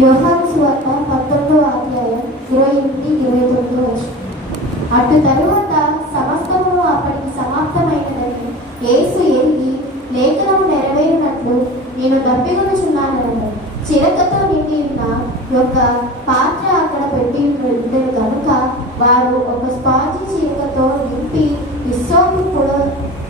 యోహాను సువార్త 19వ అధ్యాయం 28-29. అటు తరువాత సమస్తము అప్పటికి సమాప్తమైనదని యేసు ఎరిగి లేఖనము నెరవేరినట్లు నేను దప్పికొనుచున్నానని చిరకతో నిండి ఉన్న యొక్క పాత్ర అక్కడ పెట్టి ఉండేది కనుక వారు ఒక స్పాంజి చిరకతో నింపి విశ్వము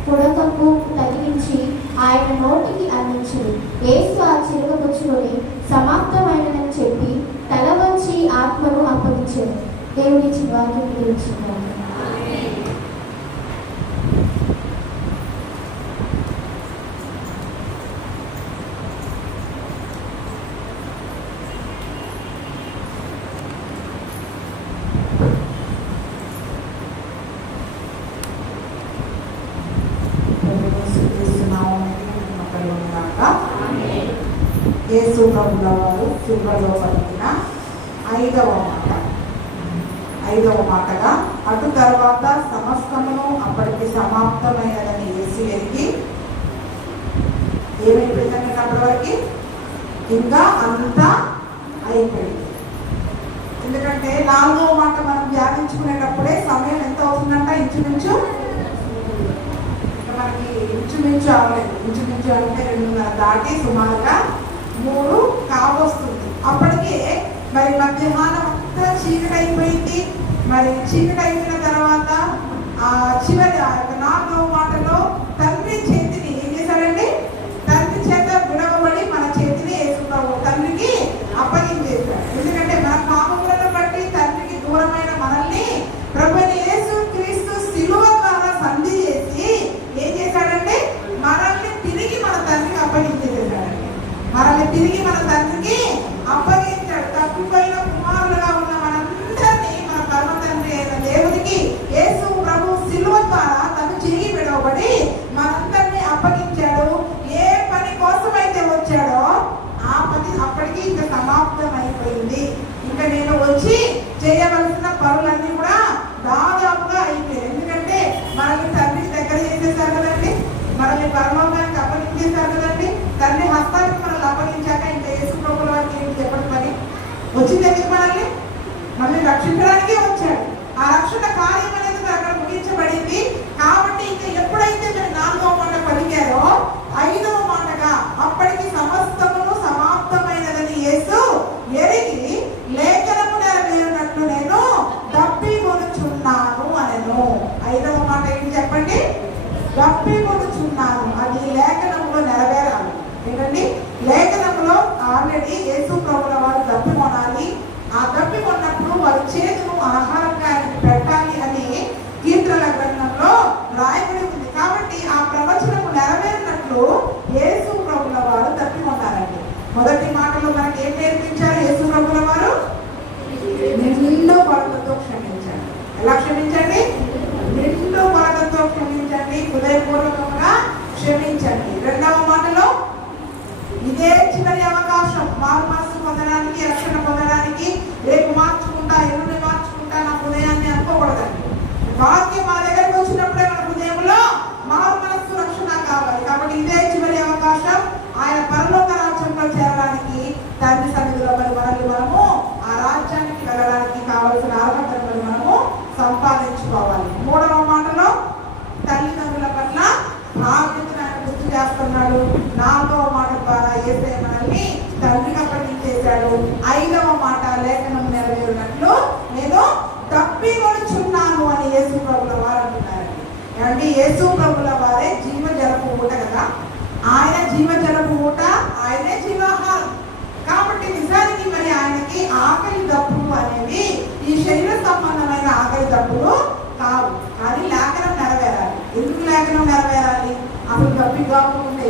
పుడకకు తగిలించి ఆయన నోటికి అందించింది. యేసు ఆ చిరక పుచ్చుకొని సమాప్తమైనదని చెప్పి తల వంచి ఆత్మను అప్పగించాడు. దేవుడి వాక్యం గురించున్నాను. యేసు ప్రభువుల వారు శిలువలో పలికిన ఐదవ మాటగా అటు తర్వాత సమస్తమును అప్పటికి సమాప్తమైనదని యేసు ఎరిగి ఏమైపోయిందంటే అప్పటి వరకు ఇంకా అంతా అయిపోయింది. ఎందుకంటే 4వ మాట మనం ధ్యానించుకునేటప్పుడే సమయం ఎంత అవుతుందంట? ఇంచుమించు అవ్వలేదు. ఇంచుమించు అంటే 2:30 దాటి సుమారుగా 3 కావస్తుంది. అప్పటికే మరి మధ్యాహ్నం అంతా చీకటి అయిపోయింది. మరి చీకటి అయిపోయిన తర్వాత ఆ చివరి 4వ మాటలో తండ్రి చేతిని ఏం చేశాడండి? తండ్రి చేత విడవబడి మన చేతిని వేసుకున్నాము, తండ్రికి అప్పగించేశాడు. ఎందుకంటే మన పాపములను బట్టి తండ్రికి దూరమైన మనల్ని ప్రభువైన యేసు క్రీస్తు శిలువ ద్వారా సంధి చేసి ఏం చేశాడంటే మనల్ని తిరిగి మన తండ్రికి అప్పగించేసాడండి. మనల్ని తిరిగి మన తండ్రికి అప్పగించాడు. తప్పిపోయిన కుమారులుగా ఉన్న మనందరినీ మన పరమ తండ్రి అయిన దేవునికి యేసు ప్రభు శిలువ ద్వారా తను తిరిగి విడవబడి మనందరినీ అప్పగించాడు. ఏ పని కోసమైతే వచ్చాడో ఆ పని అప్పటికి ఇంకా సమాప్తం అయిపోయింది. ఇంకా నేను వచ్చి చేయవలసిన పనులన్నీ కూడా దాదాపుగా అయిపోయాయి. ఎందుకంటే మనల్ని తండ్రి దగ్గర చేసేసారు కదండి, మనల్ని పరలోకానికి అప్పగించేశారు కదండి. తండ్రి హస్తానికి మనల్ని అప్పగించాక ఇంకా యేసు ప్రభువుల వారికి ఏంటి చెప్పండి? పని వచ్చింది ఎందుకు? మనల్ని రక్షించడానికే వచ్చాడు. ఆ రక్షణ కార్యం అనేది అక్కడ ముగించబడింది. కాబట్టి ఇంకా ఎప్పుడైతే మీరు 4వ మాట పలికారో 5వ మాటగా అప్పటికి సమస్తమును సమాప్తమైనదని యేసు ఎరిగి లేఖనము నెరవేరినట్లు నేను దప్పికొనుచున్నాను అనెను. 5వ మాట ఏంటి చెప్పండి? దప్పికొనుచున్నాను. అది లేఖనములో నెరవేరాలి. ఏంటండి? లేఖనంలో ఆల్రెడీ యేసు ప్రభువుల వారు దప్పికొనాలి. ఆ దప్పికొన్నప్పుడు వారి చేతును ఆహారంగా ఆయనకు పెట్టాలి అని కీర్తనల గ్రంథంలో రాయబడి ఉంది. కాబట్టి ఆ ప్రవచనము నెరవేరినట్లు యేసు ప్రభువుల వారు దప్పికొన్నారండి. మొదటి మాటలో మనకి ఏం నేర్పించారు? యేసు ప్రభువుల వారు నిండు కొరతతో క్షమించారు. ఎలా క్షమించండి? నిండు కొరతతో క్షమించండి, హృదయపూర్వకంగా క్షమించండి. 2వ మాటలో ఇదే చివరి అవకాశం, మారు మనసు పొందడానికి, రక్షణ పొందడానికి. రేపు మార్చుకుంటా, ఎల్లుండి మార్చుకుంటా నా హృదయాన్ని అనుకోకూడదండి. వాక్యం మా దగ్గరకు వచ్చినప్పుడే మన హృదయంలో మారు మనస్సు రక్షణ కావాలి. కాబట్టి ఇదే చివరి అవకాశం. ఆయన పరలోక రాజ్యంలో చేరడానికి తండ్రి సన్నిధిలో మనము ఆ రాజ్యానికి వెళ్ళడానికి కావలసిన అర్హతలను మనము సంపాదించుకోవాలి. 3వ మాటలో తల్లిదండ్రుల పట్ల బాధ్యతను ఆయన గుర్తు చేస్తున్నాడు. 4వ మాట ద్వారా యేసయ్య మనల్ని తండ్రికి అప్పగించేశాడు. 5వ మాట లేఖనం నెరవేరినట్లు నేను తప్పికొనుచున్నాను అని యేసు ప్రభువుల వారు అంటున్నారండి. ఏమంటే యేసు ప్రభువుల వారే జీవజలపు ఊట కదా. ఆయన జీవజలపు ఊట, ఆయనే జీవాహారం. కాబట్టి నిజానికి మరి ఆయనకి ఆకలి దప్పులు అనేవి ఈ శరీర సంబంధమైన ఆకలి దప్పులు కావు. కానీ లేఖనం నెరవేరాలి. ఎందుకు లేఖనం నెరవేరాలి? అసలు దప్పిగా ఉంటే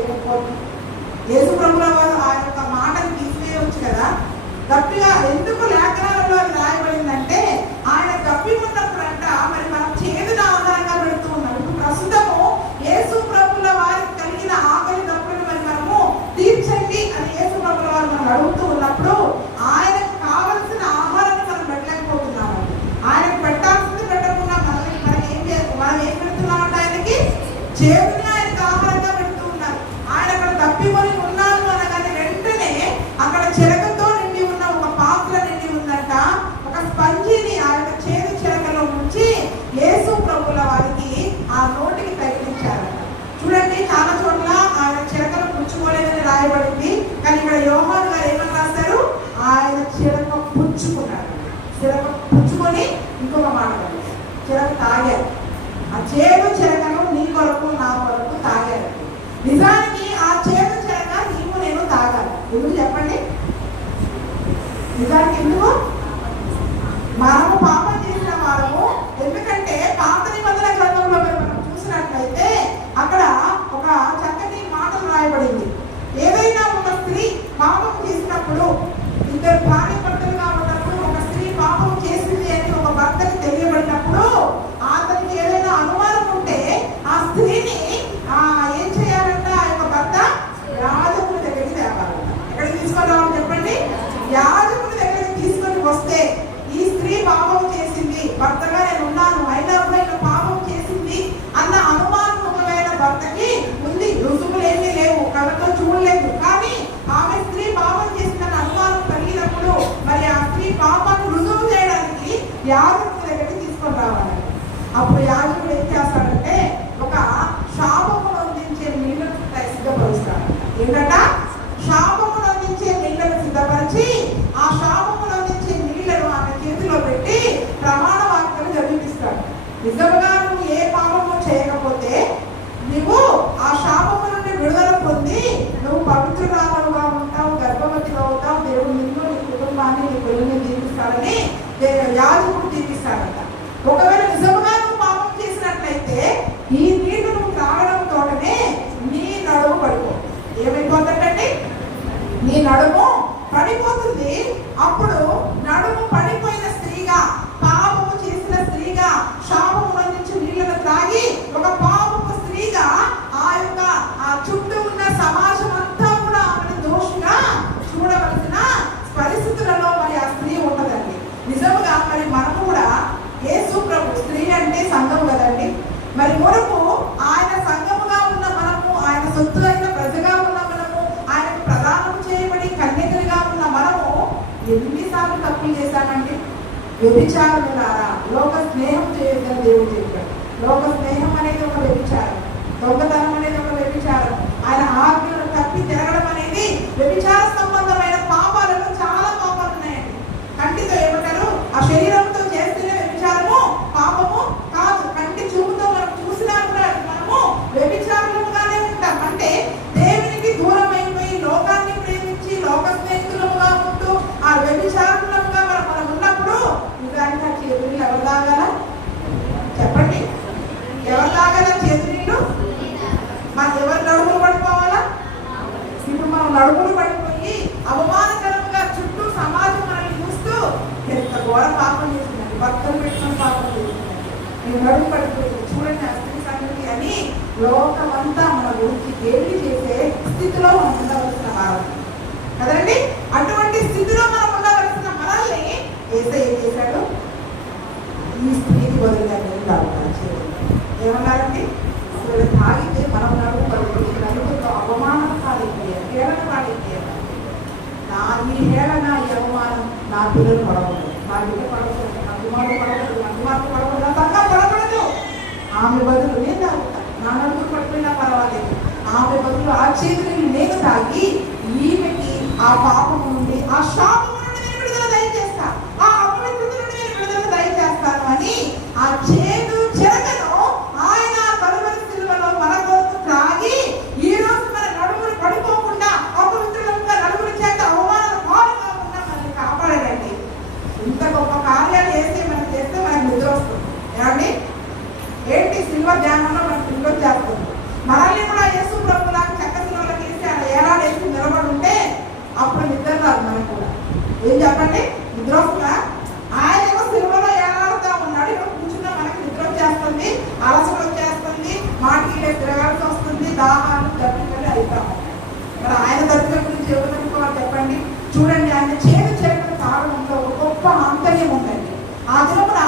యేసు ప్రభువుల వారు ఆ యొక్క మాటను తీసివేయవచ్చు కదా. దప్పిగా ఎందుకు లేఖనాలలో రాయబడిందంటే ఆయన దప్పి ఉన్నప్పుడంట మరి మనం చేదున ఆహారంగా పెడుతూ ఉన్నాం. ఇప్పుడు ప్రస్తుతము యేసు ప్రభువుల వారికి కలిగిన ఆకలి దప్పులను మరి మనము తీర్చండి అని యేసు ప్రభువుల వారు మనం అడుగుతూ ఉన్నప్పుడు ఆయనకు కావలసిన ఆహారాన్ని మనం పెట్టలేకపోతున్నామండి. ఆయనకు పెట్టాల్సింది పెట్టకుండా మనం ఏం పెడుతున్నామంట? ఆయనకి చేదుని ఆయనకు ఆహారంగా పెడుతూ ఉన్నారు. ఆయన అక్కడ తప్పికొని ఉన్నాను అనగానే వెంటనే అక్కడ చిరకతో నిండి ఉన్న చెరక తాగారు. ఆ చేదు చెరకను నీ కొరకు నా కొరకు తాగారు. నిజానికి ఆ చేదు చెరక నీవు నేను తాగాలి. ఎందుకు చెప్పండి? నిజానికి ఎందుకు? మనము పాపం చేసిన వారము. ఎందుకంటే పాత నిబంధన గ్రంథంలో మనం చూసినట్లయితే అక్కడ ఒక చక్కటి మాటలు రాయబడింది. ఏదైనా ఒక స్త్రీ పాపం చేసినప్పుడు, ఇద్దరు భార్య భర్తలుగా ఉన్నప్పుడు ఒక స్త్రీ పాపం చేసింది అని ఒక భర్తకి తెలియబడినప్పుడు అతనికి ఏదైనా అనుమానం ఉంటే ఆ స్త్రీని ఏం చేయాలంట? ఆ యొక్క భర్త యాజకుడి దగ్గరికి తేవాలంట. ఎక్కడికి తీసుకొని రావాలి చెప్పండి? యాజకుడి దగ్గరికి తీసుకొని వస్తే ఈ స్త్రీ పాపం చేసింది, భర్తగా నేను ఉన్నాను, అయినా కూడా ఇలా పాపం చేసింది అన్న అనుమానం ఒకవేళ భర్తకి ఉంది, రుజువులు ఏమీ లేవు, కళ్ళతో చూడలేదు, కానీ ఆమె స్త్రీ పాపం చేసిందన్న అనుమానం కలిగినప్పుడు మరి ఆ స్త్రీ పాపాన్ని రుజువు చేయడానికి యాజకుడి దగ్గరికి తీసుకొని రావాలి. అప్పుడు యాజకుడు ఏం చేస్తాడంటే ఒక శాపమును అందించే నీళ్లను సిద్ధపరుస్తాడు. ఏంటంట? శాపమును అందించే నీళ్లను సిద్ధపరిచి ఆ శాపమును అందించే నీళ్లను ఆమె చేతిలో పెట్టి ప్రమాణ వాక్యాలు చదివిస్తాడు. నిజంగా నువ్వు ఏ పాపము చేయకపోతే నువ్వు ఆ శాపము నుండి విడుదల పొంది నువ్వు పవిత్రురాలుగా ఉంటావు, గర్భవతిగా అవుతావు, దేవుడు నిన్ను, నీ కుటుంబాన్ని, నీ పిల్లల్ని దీవిస్తాడని యాజకుడు దీవిస్తాడంట. ఒకవేళ నిజంగా నువ్వు పాపం చేసినట్లయితే ఈ నీళ్లు నువ్వు త్రాగడంతోనే నీ నడుము పడిపోతుంది. ఏమైపోతుందంటే నీ నడుము పడిపోతుంది. అప్పుడు నడుము పడిపోయిన స్త్రీగా, పాపము చేసిన స్త్రీగా, శాపము నుంచి నీళ్లను త్రాగి ఒక పాపము స్త్రీగా ఆ చుట్టూ ఉన్న సమాజం అంతా కూడా ఆమెను దోషిగా చూడవలసిన పరిస్థితులలో మరి ఆ స్త్రీ ఉండదండి. నిజంగా మరి మనము కూడా యేసు ప్రభు, స్త్రీ అంటే సంఘం కదండి, మరి మనము ఆయన సంఘముగా ఉన్న మనము, ఆయన సొత్తులైన ప్రజగా ఉన్న మనము, ఆయనకు ప్రదానం చేయబడి కన్యకలుగా ఉన్న మనము ఎన్నిసార్లు తప్పులు చేశామండి? వ్యభిచారములారా లోక స్నేహం చేయొద్దని దేవుడు చెప్పాడు. లోక స్నేహం అనేది ఒక వ్యభిచారం, దొంగతనం అనేది ఒక వ్యభిచారం, ఆయన ఆజ్ఞలను తప్పి తిరగడం అనేది వ్యభిచార సంబంధమైన పాపాలలో చాలా పాపాలు ఉన్నాయండి. కంటితో ఏమంటారు? ఆ శరీరంతో చేస్తేనే వ్యభిచారము పాపము కాదు. కంటి చూపుతో మనం చూసినా కూడా మనము వ్యభిచారులుగానే ఉంటాం. అంటే దేవునికి దూరం అయిపోయి లోకాన్ని ప్రేమించి లోక స్నేహితులుగా ఉంటూ ఆ వ్యభిచారులుగా మనం ఉన్నప్పుడు నిజానికి ఆ చేతులు ఎవరు తాగాల చెప్పండి? ఎవరు తాగాల చేతులు? మన ఎవరు నడుములు పడిపోవాలా? ఇప్పుడు మనం నడుములు పడిపోయి అవమానకరంగా చుట్టూ సమాజం మనల్ని చూస్తూ ఎంత ఘోర పాపం చేసిందండి, భర్తలు పెట్టుకుని పాపం చేసిందండి, నేను నడుము పడిపోయింది, చూడండి ఆ స్త్రీ సంగతి అని లోకమంతా మన గురించి దేవుడి చేసే స్థితిలో మనం ఉండవలసిన వారు కదండి. అటువంటి స్థితిలో మనం ఉండవలసిన మనల్ని యేసయ్య ఏం చేశాడు? ఈ స్త్రీకి బదులుగా నేను తాగుతాను. ఏమన్నారండి? ఒకవేళ తాగితే మనం నడుము పడిపోయి నలుగురితో అవమానం పాలైపోయారు, హేళన పాలైపోయారు. ఈ హేళన, ఈ అవమానం నా పిల్లలు పడకూడదు, నా బిడ్డ పడకూడదు, నా కుమారుడు పడకూడదు, నా కుమార్తె పడకూడదు, నా తగ్గ పడకూడదు. ఆమె బదులు నేను తాగుతాను, నా నలుగురు పడిపోయినా పర్వాలేదు, ఆమె బదులు ఆ చేతులను నేను తాగి ఈమెకి ఆ పాపం నుండి, ఆ శాపము నుండి నేను విడుదల దయచేస్తా, ఆ అపవిత్రత నుండి నేను విడుదల దయచేస్తాను అని ఆ చేదు చెరకను ఆయన కలువరి శిలువలో మన కొరకు త్రాగి ఈ రోజు మన నడుములు పడిపోకుండా అపవిత్రులంగా నలుగురి చేత అవమానాలు పాలుగా ఉన్న మనల్ని కాపాడాడండి. ఇంత గొప్ప కార్యాలు మనకు చేస్తే మనకు నిద్ర వస్తుంది. ఏమండి? ఏంటి శిల్వ ధ్యానంలో మనకు నిద్ర చేస్తుంది. మనల్ని కూడా యేసు ప్రభులాగా చక్క శిలువలోకి వేసి అలా ఏడాడేసి నిలబడి ఉంటే అప్పుడు నిద్ర రాదు మనకు కూడా. ఏం చెప్పండి? నిద్ర వస్తుందా? ఆయన శిలువలో ఏడాడుతూ ఉన్నాడు, ఇక్కడ కూర్చున్నా మనకి నిద్ర వచ్చేస్తుంది, అలసట వచ్చేస్తుంది, మాటికి తిరగాల్సి వస్తుంది, దాహాలు దప్పికలు అవుతాము. మరి ఆయన దప్పిక గురించి ఎవరు చెప్పండి? చూడండి, ఆయన చేదు చెరకల కారణంలో ఒక గొప్ప ఆంతర్యం ఉందండి. ఆ దినమున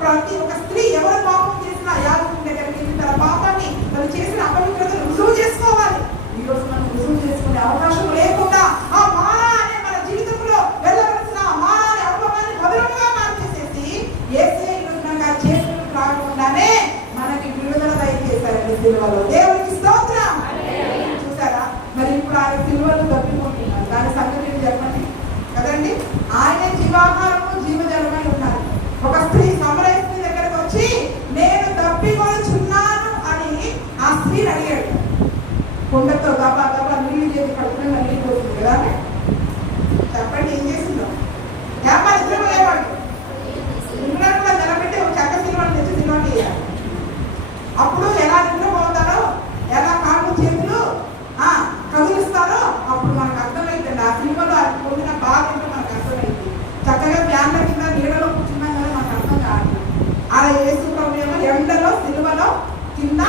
ప్రతి ఒక్క స్త్రీ ఎవరు పాపం చేసినా యాజకుడి దగ్గరికి తన పాపాన్ని తను చేసిన అపవిత్రతను రుజువు చేసుకోవాలి. ఈ రోజు మనం రుజువు చేసుకునే అవకాశం లేకుండా ఆ మారా అనే మన జీవితంలో వెళ్ళవలసిన మారా అనే అనుభవాన్ని మధురంగా మార్చేసేసి యేసయ్య ఈ రోజు మనకు ఆ చేతులు రాకుండానే మనకి విడుదల దయచేశారండి సిలువలో. దేవునికి స్తోత్రం. చూసారా? మరి ఇప్పుడు ఆయన సిలువలు తప్పిపోతున్నారు. దాని సంగతి చెప్పండి కదండి. ఆయన జీవాహారము జీవజలమై ఉన్నారు. ఒక స్త్రీ సమరయ స్త్రీ దగ్గరకు వచ్చి యేసు ప్రభు ఏమో ఎండలో సిలువలో కింద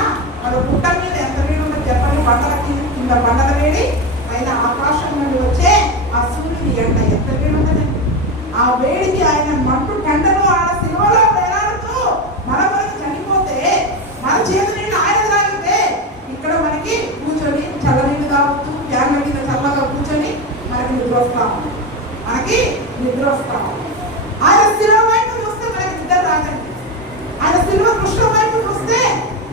మన పుట్ట మీద ఎంత వేడి ఉన్నది చెప్పండి, బండల కింద బండల వేడి, పైన ఆకాశం నుండి వచ్చే ఆ సూర్యుని ఎండ ఎంత వేడి ఉన్నదండి. ఆ వేడికి ఆయన మంటు టెండలో ఆడ సిలువలో వేలాడుతూ మన కొరకు చనిపోతే మన చేతి నీళ్ళు ఆయన తాగితే ఇక్కడ మనకి కూర్చొని చల్లనీళ్ళు తాగుతూ ఫ్యాన్ల కింద చల్లగా కూర్చొని మనకి నిద్ర వస్తాము, మనకి నిద్ర వస్తాము. ఆయన సిలువ వైపు చూస్తే మనకి నిద్ర రాదండి. ఆయన సిలువ కృష్ణ వైపు చూస్తే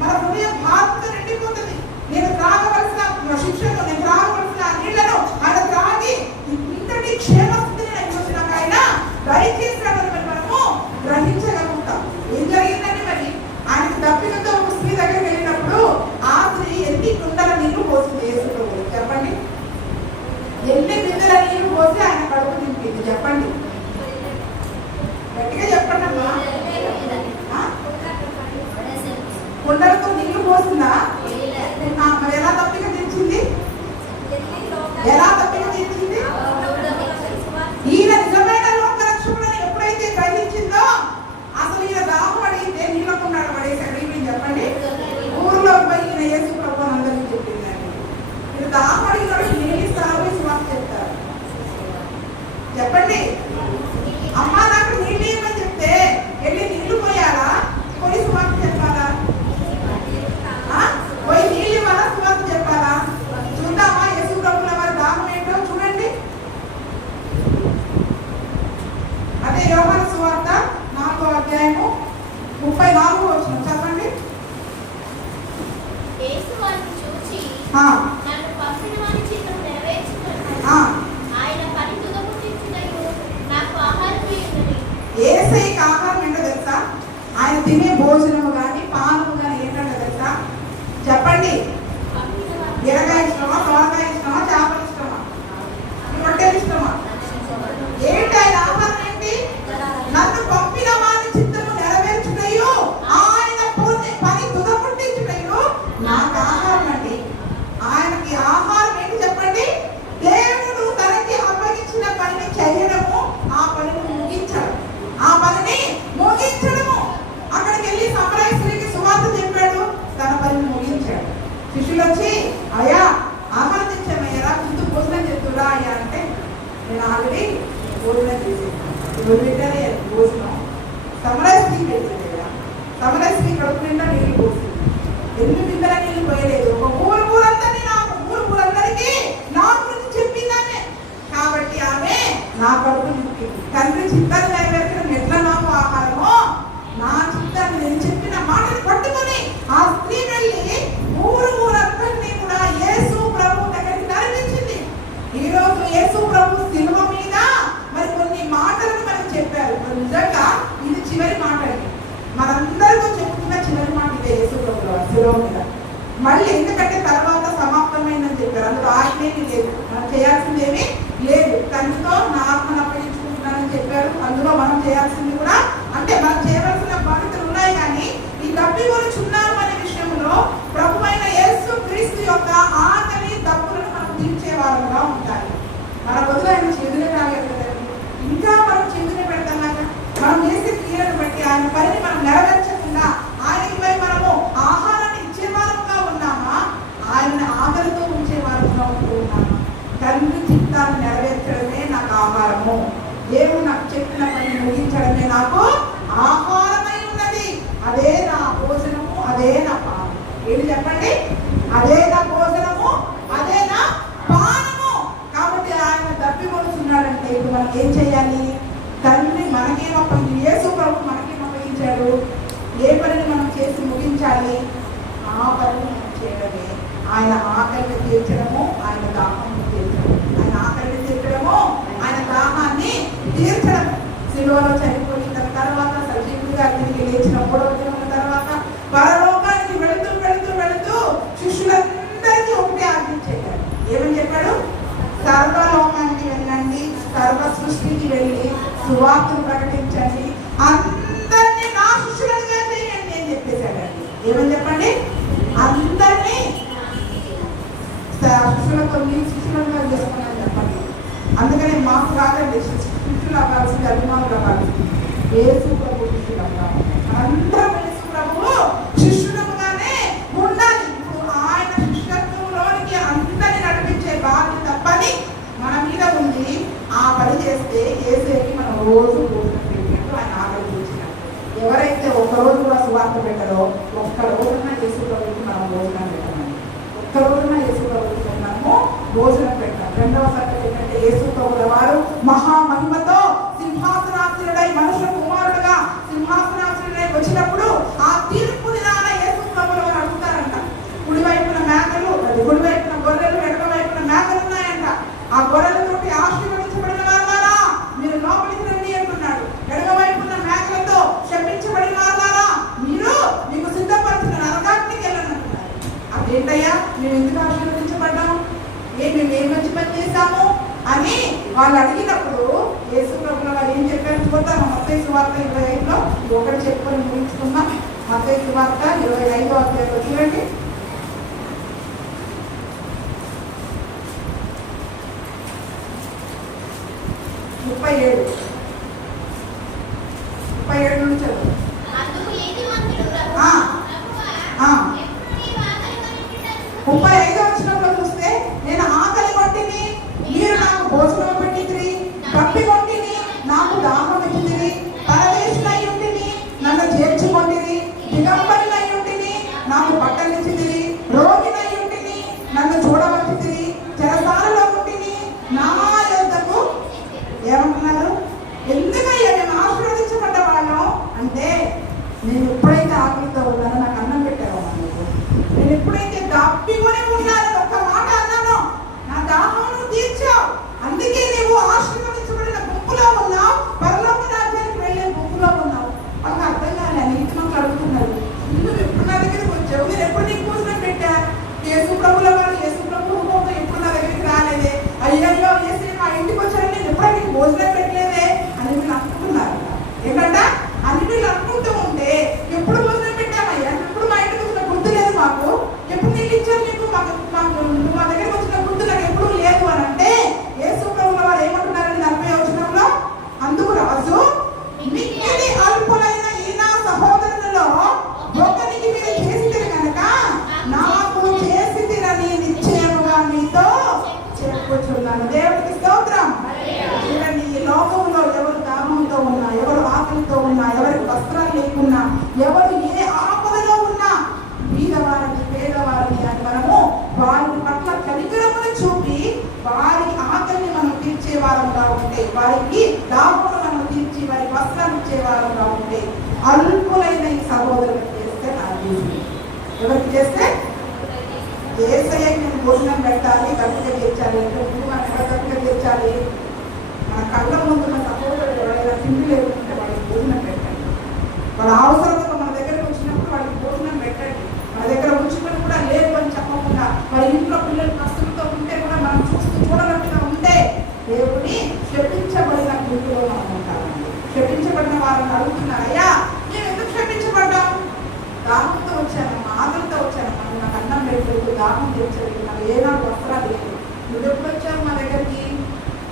మన హృదయం భారంతో నిండిపోతుంది. నేను త్రాగవలసిన శిక్షను, నేను త్రాగవలసిన నీళ్లను ఆయన త్రాగి ఇంతటి క్షేమస్థితిని వచ్చినాక ఆయన దయచేసినాడని మనము గ్రహించగలుగుతాం. ఏం జరిగిందండి మరి? ఆయనకి దప్పికతో ఒక స్త్రీ దగ్గరికి వెళ్ళినప్పుడు ఆ స్త్రీ ఎన్ని కుండల నీళ్లు పోసింది యేసుతో చెప్పండి, ఎన్ని బిందెల నీళ్లు పోసి ఆయన కడుపు నింపింది చెప్పండి, గట్టిగా చెప్పండి అమ్మా. కుండలతో నీళ్లు పోసిందా? మరి ఎలా దప్పిక తెచ్చింది? ఎలా దప్పిక తెచ్చింది? ఈయన నిజమైన లోక రక్షకుడని ఎప్పుడైతే గ్రహించిందో అసలు ఈయన దాహం అడిగితే నీళ్ళ కుండాడు పడేసాడు. ఈయన చెప్పండి, ఊర్లో పోయి ఈయన యేసు ప్రభు అందరికీ చెప్పిందండి. ఈయన దాహం అడిగినాడు, నీళ్ళు ఇస్తారు, విశ్వాసం చెప్తారు చెప్పండి. అమ్మా నాకు నీళ్ళు ఇవ్వమని చెప్తే వెళ్ళి నీళ్లు పోయాలా, పోయి సువార్త చెప్పాలా? పోయి నీళ్ళు ఇవ్వాలా, సువార్త చెప్పాలా? చూద్దామా యేసు ప్రభుల వారి దాహం ఏంటో చూడండి. అదే యోహాను సువార్త 4వ అధ్యాయము 34వ వచనం చెప్పండి. యేసు వారిని చూచి నన్ను పంపిన వాని చిత్తం నెరవేర్చుటకు ఆయన పని తుదముట్టించుటకు నాకు ఆహారం ఇయ్యుడి. యేసయ్యకి ఆహారం ఏంటో తెలుసా? ఆయన తినే భోజనము కానీ పానము కానీ ఏంటంటే తెలుసా? చెప్పండి. బీరకాయ ఇష్టమా, సొరకాయ ఇష్టమా, చేపలు ఇష్టమా, రొట్టెలు ఇష్టమా? ఏంటి ఆయన ఆహారం? ఏంటి? నన్ను పంపిన వాని చిత్తము నెరవేర్చుటయు ఆయన పని తుదముట్టించుటయు నాకు ఆహారం అండి. ఆయనకి ఆహారం ఏంటి చెప్పండి? దేవుడు తనకి అప్పగించిన పనిని చేయడము, ఆ పనిని ముగించడం, ఆ పనిని ముగించడము. అక్కడికి వెళ్ళి సమరయ స్త్రీకి సువార్త చెప్పాడు, తన పనిని ముగించాడు. శిష్యులు వచ్చి అయ్యా ఆహారం తెచ్చామయ్యారా, ముందు భోజనం చెప్తురా అయ్యా అంటే, నేను ఆల్రెడీ భోజనం చేసేసాను. ఎవరు పెట్టారే భోజనం? సమరయ స్త్రీ పెట్టాడు కదా. సమరయ స్త్రీ కడుపు నిండా నీళ్ళు పోసింది. ఎన్ని బిందెల నీళ్ళు పోయలేదు. ఒక ఊరందరినీ ఊరందరికీ నా గురించి చెప్పిందామే. కాబట్టి ఆమె నా కడుపు నింపింది. తండ్రి చిత్తాన్ని నెరవేర్చడం ఎట్లా నాకు ఆహారమో, నా చిత్తాన్ని నేను చెప్పిన మాటను పట్టుకొని ఆ స్త్రీ వెళ్ళి ఊరందరినీ కూడా యేసు ప్రభు దగ్గరికి నడిపించింది. ఈరోజు యేసు ప్రభు సిలువ మీద మరి కొన్ని మాటలను మనకు చెప్పారు. నిజంగా ఇది చివరి మాట అండి, మనందరితో చెప్పుకున్న చివరి మాట ఇదే. యేసు ప్రభు సిలువ మీద మళ్ళీ ఎందుకంటే తర్వాత సమాప్తమైందని చెప్పారు. అందులో ఆజ్ఞేమీ లేదు, మనం చేయాల్సింది ఏమీ లేదు. తండ్రితో నా ఆత్మను అప్పగించుకుంటున్నానని చెప్పారు. అందులో మనం చేయాల్సింది కూడా అంటే మనం చేయవలసిన బాధ్యతలు ఉన్నాయి. కానీ ఈ తప్పికొనుచున్నాము అనే విషయంలో ప్రభు అయిన యేసు క్రీస్తు యొక్క ఆకలి తప్పులను మనం తీర్చే వారంగా ఉండాలి. మన బదులు ఆయన చేతులే తాగారు కదండి, ఇంకా మనం చేతులే పెడతాం. మనం చేసే క్రియలను బట్టి ఆయన పనిని మనం నెరవేర్చకుండా ఆయనకి మరి మనము ఆహారాన్ని ఇచ్చేవారంగా ఉన్నామా, ఆయన ఆకలితో ఉంచేవారంగా ఉంటున్నామా? తండ్రి చిత్తాన్ని నెరవేర్చడమే నాకు ఆహారము, దేవుడు నాకు చెప్పిన పని ముగించడమే నాకు ఆహారమై ఉన్నది. అదే నా భోజనము, అదే నా పానము. ఏంటి చెప్పండి? అదే నా భోజనము, అదే నా పానము. కాబట్టి ఆయన తప్పికొనుచున్నాడంటే ఇప్పుడు మనం ఏం చేయాలి? తండ్రి మనకేం అప్పగించాడు, యేసు ప్రభు మనకేం అప్పగించాడు, ఏ పనిని మనం చేసి ముగించాలి, ఆ పనిని మనం చేయడమే. ఆయన ఆకలిని తీర్చడము, ఆయన దాహాన్ని తీర్చడము, ఆయన ఆకలిని తీర్చడము, ఆయన దాహాన్ని తీర్చడము. సిలువలో చనిపోయిన తర్వాత సజీవుడిగా తిరిగి లేచిన 3వ దినం తర్వాత పరలోకానికి వెళుతూ వెళుతూ వెళుతూ శిష్యులందరికీ ఒకటే ఆజ్ఞించాడు. ఏమని చెప్పాడు? సర్వలోకానికి వెళ్ళండి, సర్వ సృష్టికి వెళ్ళి సువార్తను ప్రకటించండి, అందరినీ నా శిష్యులుగా చేయండి అని చెప్పేశాడండి. ఏమని చెప్పండి? అందరినీ శిష్యులతో మీ శిష్యులుగా చేసుకున్నాను చెప్పండి. అందుకని మాకు కాదండి శిష్యులు అవ్వాల్సింది, అభిమానులు అవ్వాల్సింది, యేసు ప్రభు శిష్యులు అవ్వాలి. మనందరం యేసు ప్రభువు శిష్యులముగానే ఉండాలి. ఇప్పుడు ఆయన శిష్యత్వంలోనికి అందరిని నడిపించే బాధ్యత పని మన మీద ఉంది. ఆ పని చేస్తే యేసుకి మనం రోజు భోజనం పెట్టినట్టు ఆయన ఆలోచించినట్టు. ఎవరైతే ఒక్కరోజు కూడా సువార్త పెట్టరో ఒక్క రోజున యేసు ప్రభువుకి మనం భోజనం పెట్టాలి. ఒక్క రోజున యేసు ప్రభువుకి మనము భోజనం పెట్టాలి. రెండవ సంగతి ఏంటంటే యేసు ప్రభువుల వారు మహామహిమతో సింహాసనాసీనుడై మనుష్య కుమారుడుగా సింహాసనాసీనుడై వచ్చినప్పుడు ఆ తీర్పు దినాన యేసు ప్రభువుల వారు అడుగుతారంట. కుడివైపున మేకలు, కుడివైపున గొర్రెలు, ఎడమ వైపున మేకలు ఉన్నాయంట. ఆ గొర్రెలతోటి ఆశీర్వదించబడిన వారులారా మీరు లోపలికి రండి అంటున్నాడు. ఎడమ వైపున మేకలతో శపించబడిన వారులారా మీరు మీకు సిద్ధపరిచిన నరకాగ్నికి వెళ్ళండి అంటున్నారు. అదేంటయ్యా మేము ఎందుకు ఆశీర్వదించబడ్డాము, మేము ఏం మంచి పని చేశాము అని వాళ్ళు అడిగినప్పుడు యేసు ప్రభువుల వారు ఏం చెప్పారు చూద్దాం. మత్తయి సువార్త 25లో ఒకటి చెప్పుకొని ముగించుకుందాం. మత్తయి సువార్త 25వ అధ్యాయంలో చూడండి. 37 నుంచి చదువు. అందుకు నీతిమంతుడు ప్రభువా, 35వ వచనంలో చూస్తే నేను ఆకలి కొట్టిని మీరు నాకు భోజనం పెట్టితిరి, కప్పి కొట్టిని నాకు దాహం ఇచ్చితిరి, పరదేశులై ఉంటిని నన్ను చేర్చుకొంటిరి, దిగంబరులై ఉంటిని నాకు బట్టలు ఇచ్చితిరి, రోగినై ఉంటిని నన్ను చూడవచ్చితిరి, చెరసాలలో ఉంటిని నా యొద్దకు ఏమంటున్నారు. ఎందుకయ్యా మేము ఆశీర్వదించబడ్డ వాళ్ళం అంటే నేను ఎప్పుడైతే ఆకలితో ఉన్నానో నాకు అన్నం పెట్టారో మీకు, నేను ఎప్పుడైతే దప్పికొని ఉన్నానో ఒక్క మాట అన్నానో నా దాహమును తీర్చావు, అందుకే నీవు ఆశీర్వదించబడిన గుంపులో ఉన్నావు, పరలోక రాజ్యానికి వెళ్ళే గుంపులో ఉన్నావు. వాళ్ళకి అర్థం కాలే. నీతిమంతులు అడుగుతున్నారు నువ్వు ఎప్పుడు నా దగ్గరికి వచ్చావు, మీరు ఎప్పుడు నీకు భోజనం పెట్టా, యేసు ప్రభువుల వారు యేసు ప్రభువు ఎప్పుడు నా దగ్గరికి రాలేదే, అయ్యో యేసు మా ఇంటికి వచ్చారని నేను ఎప్పుడూ నీకు భోజనం పెట్టలేదే అని వీళ్ళు అనుకుంటున్నారు. ఏంటంట అని వీళ్ళు అనుకుంటూ ఉంటే ఎప్పుడు భోజనం పెట్టామయ్యా, ఎప్పుడు మా ఇంటికి వచ్చిన గుర్తు లేదు మాకు, ఎప్పుడు నీళ్ళు ఇచ్చారు నీకు, నువ్వు మా దగ్గరికి వచ్చిన గుర్తు నాకు ఎప్పుడూ లేదు అని అంటే యేసు ప్రభువుల వారు ఏమంటున్నారని 40వ వచనంలో, అందుకు రాజు మిక్కిలి అల్పులైన ఈ నా సహోదరులలో ఒకరికి మీరు చేసితిరి కనుక నాకు చేసితిరని నిశ్చయముగా మీతో చెప్పుచున్నాను. దేవుడికి స్తోత్రం. చూడండి, ఈ లోకంలో ఎవరు దాహంతో ఉన్నా, ఎవరు ఆకలితో ఉన్నా, ఎవరికి వస్త్రాలు లేకున్నా, ఎవరు ఏ ఆపదలో ఉన్నా బీదవారిని పేదవారిని అని మనము వారి పట్ల కనికరమును చూపి వారి ఆకలిని మనం తీర్చే వారంగా ఉంటే, వారికి దాహమును మనం తీర్చి వారి వస్త్రాలు ఇచ్చే వారంగా ఉంటే అల్పులైన ఈ సహోదరులకు చేస్తే నాకు ఎవరికి చేస్తే యేసయ్యకి నేను భోజనం పెట్టాలి, గట్టిగా తీర్చాలి అంటే గట్టిగా తీర్చాలి. మన కళ్ళ ముందు మన సహోదరుడు ఎవరైనా తిండి లేకుంటే వాళ్ళకి భోజనం పెట్టండి. వాళ్ళ అవసరంతో మన దగ్గరకు వచ్చినప్పుడు వాళ్ళకి భోజనం పెట్టండి. మన దగ్గర ఉంచుకొని కూడా లేదు అని చెప్పకుండా వాళ్ళ ఇంట్లో పిల్లలు కష్టంతో ఉంటే కూడా మనం చూడనట్టుగా ఉంటే దేవుని శపించబడిన గుంపులో మనం ఉంటామండి. శపించబడిన వారిని అడుగుతున్నారు, అయ్యా మేము ఎందుకు శపించబడ్డాం, దాహంతో వచ్చానమ్మా, ఆకలితో వచ్చానమ్మా, నాకు అన్నం పెట్టలేదు, దాహం తీర్చలేదు, నాకు ఏనాడు వస్త్రాలు లేదు, నువ్వు ఎప్పుడు వచ్చావు మా దగ్గరికి.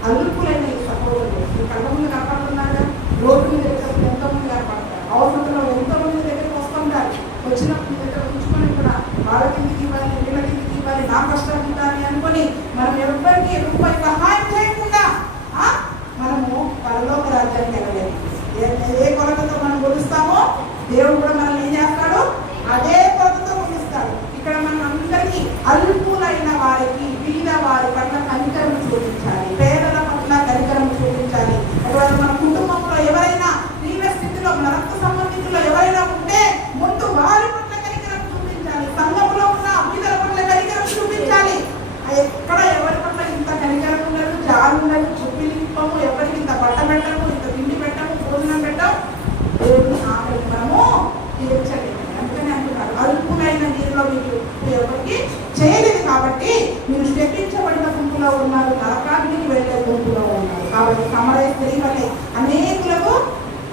అల్పులైన ఈ సహోదరులు ఈ కళ్ళ ముందు కనపడుతున్నారుగా, రోడ్డు మీద దగ్గర ఎంతోమంది కనపడతారు, అవసరంలో ఎంతోమంది దగ్గరికి వస్తుంటారు. వచ్చినప్పుడు దగ్గర ఉంచుకొని కూడా వాళ్ళకి ఇవ్వాలి, వీళ్ళకి ఇవ్వాలి, నా కష్టాలు ఉండాలి అనుకొని మనం ఎవరికి రూపాయి సహాయం చేయకుండా మనము పరలోక రాజ్యానికి వెళ్ళలేదు. ఏ కొరతతో మనం కొలుస్తామో దేవుడు కూడా మనల్ని ఏం చేస్తాడు, అదే కొరతతో కొలుస్తాడు. ఇక్కడ మనం అందరికీ అల్పులైన వారికి, బీద వారి పట్ల కనికరం చూపించాలి, పేదల పట్ల కనికరం చూపించాలి. ఒకవేళ మన కుటుంబంలో ఎవరైనా తీవ్ర స్థితిలో, మన రక్త సంబంధితుల్లో ఎవరైనా ఉంటే ముందు వారి పట్ల కనికరం చూపించాలి. సంఘంలో ఉన్న బీదల పట్ల కనికరం చూపించాలి. ఎక్కడ ఎవరి పట్ల ఇంత కనికరం ఉండదు, జాలు ఉండదు, చూపిలింపము, ఎవరికి ఇంత బట్ట పెట్టము, ఇంత తిండి పెట్టము, భోజనం పెట్టము, దేవుని ఆకలి మనము తీర్చలేదు. అందుకని అంటున్నారు అల్పులైన నీరులో మీరు ఎవరికి చేయలేదు కాబట్టి మీరు శపించబడిన గుంపులో ఉన్నారు, నరకానికి వెళ్ళే గుంపులో ఉన్నారు. కాబట్టి సమరయ స్త్రీ వలె అనేకులకు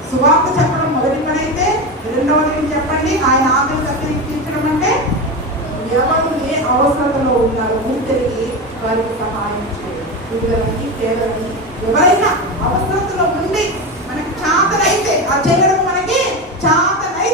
సువార్త చెప్పడం మొదటి పని అయితే, రెండవది చెప్పండి ఆయన ఆకలి తప్పి తీర్చడం అంటే ఎవరు ఏ అవసరతలో ఉన్నారో తిరిగి వారికి సహాయం చేయాలి. పిల్లలకి, పేదలకి ఎవరైనా అవసరతలో ఉండి మనకి చాతనైతే ఆ చేయడం, మనకి చాతనై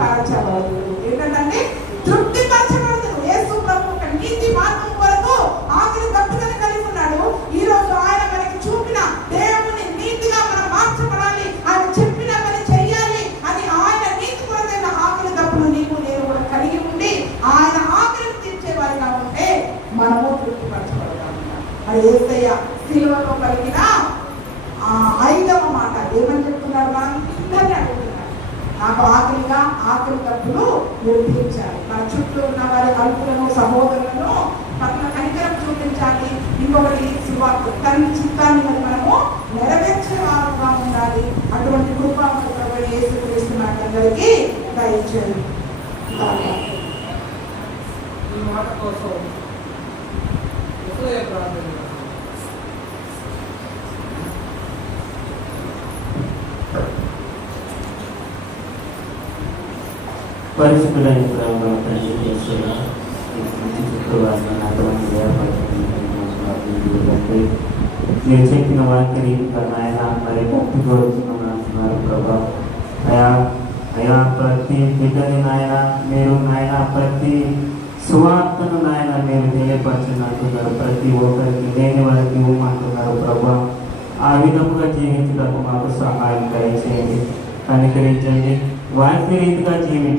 పరచబడదు. ఏంటంటే తృప్తి పరచబడదు. యేసు ప్రభు ఒక నీతి మార్గం కొరకు ఆకలి దప్పికను కలిగి ఉన్నాడు. ఈ రోజు ఆయన మనకి చూపిన దేవుని నీతిగా మనం మార్చబడాలి, ఆయన చెప్పిన పని చెయ్యాలి అని ఆయన నీతి కొరకైన ఆకలి దప్పులు నీకు నేను కూడా కలిగి ఉండి ఆయన ఆకలిని తీర్చే వారిగా ఉంటే మనము తృప్తి పరచబడతాం. మరి యేసయ్య సిలువలో కలిగిన 5వ మాట ఏమని చెప్తున్నారు? మనం అందరినీ అడుగుతున్నారు, నాకు ఆకలి దప్పులు మీరు తీర్చాలి. మన చుట్టూ ఉన్న వారి అల్పులను సహోదరులను పట్ల కనికరం చూపించాలి. ఇంకొకటి సువార్త తన చిత్తాన్ని మరి మనము నెరవేర్చే వారుగా ఉండాలి. అటువంటి కృప ప్రభు యేసుక్రీస్తు అందరికీ దయచేయండి. ఈ మాట కోసం ప్రార్థన పరిశుద్ధులైన ప్రేమ తండ్రి చేస్తున్నా శుక్రవారం అటువంటి మీరు చెప్పిన వాక్య రీతిగా నాయన మరి భక్తి కోరుతున్నాను ప్రభా. అయా ప్రతి బిడ్డని నాయన మీరు నాయన ప్రతి సువార్తను నాయన మీరు తెలియపరచనంటున్నారు. ప్రతి ఒక్కరికి లేని వారికి ఇవ్వమంటున్నారు ప్రభా. ఆ విధముగా జీవించడానికి మాకు సహాయం దయచేయండి, కనికరించండి. వాక్య రీతిగా జీవించండి.